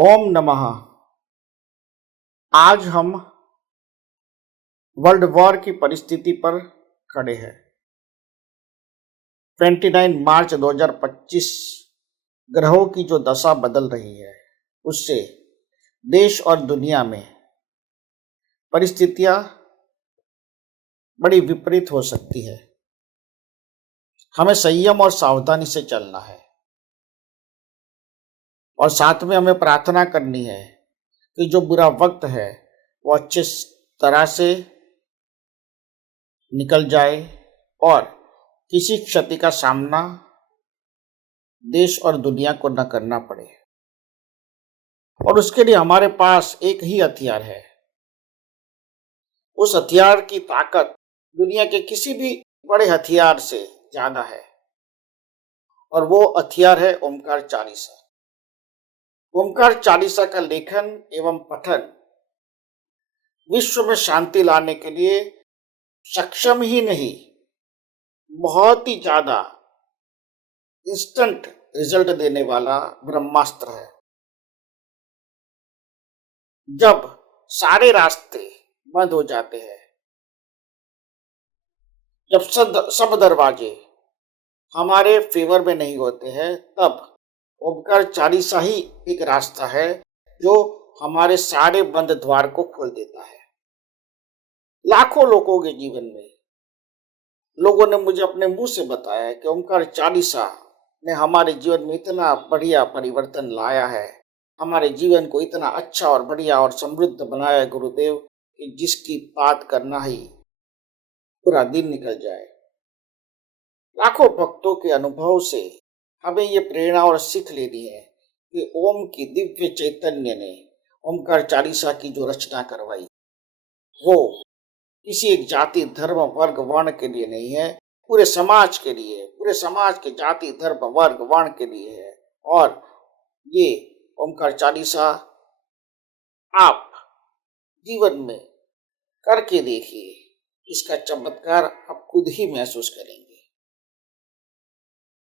ओम नमः। आज हम वर्ल्ड वॉर की परिस्थिति पर खड़े हैं। 29 मार्च 2025 ग्रहों की जो दशा बदल रही है उससे देश और दुनिया में परिस्थितियां बड़ी विपरीत हो सकती है। हमें संयम और सावधानी से चलना है और साथ में हमें प्रार्थना करनी है कि जो बुरा वक्त है वो अच्छे तरह से निकल जाए और किसी क्षति का सामना देश और दुनिया को न करना पड़े। और उसके लिए हमारे पास एक ही हथियार है। उस हथियार की ताकत दुनिया के किसी भी बड़े हथियार से ज्यादा है और वो हथियार है ओमकार चालीसा। ओमकार चालीसा का लेखन एवं पठन विश्व में शांति लाने के लिए सक्षम ही नहीं, बहुत ही ज्यादा इंस्टेंट रिजल्ट देने वाला ब्रह्मास्त्र है। जब सारे रास्ते बंद हो जाते हैं, जब सब दरवाजे हमारे फेवर में नहीं होते हैं, तब ओमकार चालीसा ही एक रास्ता है जो हमारे सारे बंद द्वार को खोल देता है। लाखों लोगों के जीवन में लोगों ने मुझे अपने मुंह से बताया है कि ओमकार चालीसा ने हमारे जीवन में इतना बढ़िया परिवर्तन लाया है, हमारे जीवन को इतना अच्छा और बढ़िया और समृद्ध बनाया है गुरुदेव कि जिसकी बात करना ही पूरा दिन निकल जाए। लाखों भक्तों के अनुभव से हमें ये प्रेरणा और सीख लेनी है कि ओम की दिव्य चैतन्य ने ओमकार चालीसा की जो रचना करवाई वो किसी एक जाति धर्म वर्ग वर्ण के लिए नहीं है, पूरे समाज के लिए, पूरे समाज के जाति धर्म वर्ग वर्ण के लिए है। और ये ओमकार चालीसा आप जीवन में करके देखिए, इसका चमत्कार आप खुद ही महसूस करेंगे।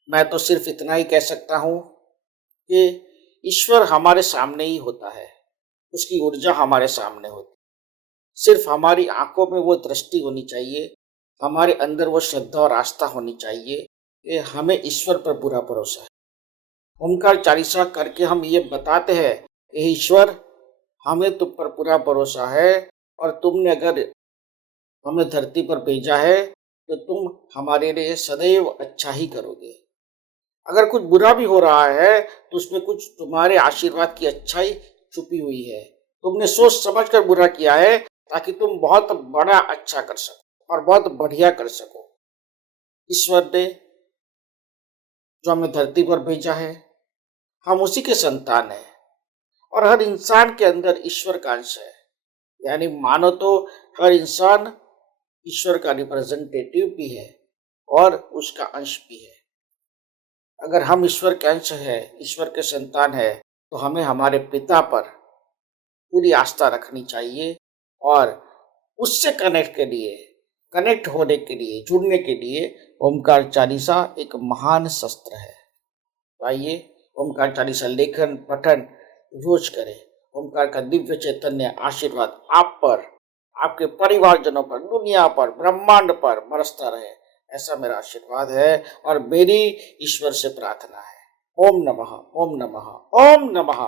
मैं तो सिर्फ इतना ही कह सकता हूँ कि ईश्वर हमारे सामने ही होता है, उसकी ऊर्जा हमारे सामने होती है। सिर्फ हमारी आंखों में वो दृष्टि होनी चाहिए, हमारे अंदर वो श्रद्धा और आस्था होनी चाहिए कि हमें ईश्वर पर पूरा भरोसा है। ओमकार चालीसा करके हम ये बताते हैं कि ईश्वर हमें तुम पर पूरा भरोसा है और तुमने अगर हमें धरती पर भेजा है तो तुम हमारे लिए सदैव अच्छा ही करोगे। अगर कुछ बुरा भी हो रहा है तो उसमें कुछ तुम्हारे आशीर्वाद की अच्छाई छुपी हुई है। तुमने सोच समझ कर बुरा किया है ताकि तुम बहुत बड़ा अच्छा कर सको और बहुत बढ़िया कर सको। ईश्वर ने जो हमें धरती पर भेजा है, हम उसी के संतान हैं और हर इंसान के अंदर ईश्वर का अंश है। यानी मानो तो हर इंसान ईश्वर का रिप्रेजेंटेटिव भी है और उसका अंश भी है। अगर हम ईश्वर के अंश है, ईश्वर के संतान है, तो हमें हमारे पिता पर पूरी आस्था रखनी चाहिए और उससे कनेक्ट होने के लिए, जुड़ने के लिए ओमकार चालीसा एक महान शस्त्र है। तो आइए ओमकार चालीसा लेखन पठन रोज करें। ओमकार का दिव्य चैतन्य आशीर्वाद आप पर, आपके परिवारजनों पर, दुनिया पर, ब्रह्मांड पर बरसता रहे, ऐसा मेरा आशीर्वाद है और मेरी ईश्वर से प्रार्थना है। ओम नमः, ओम नमः, ओम नमः।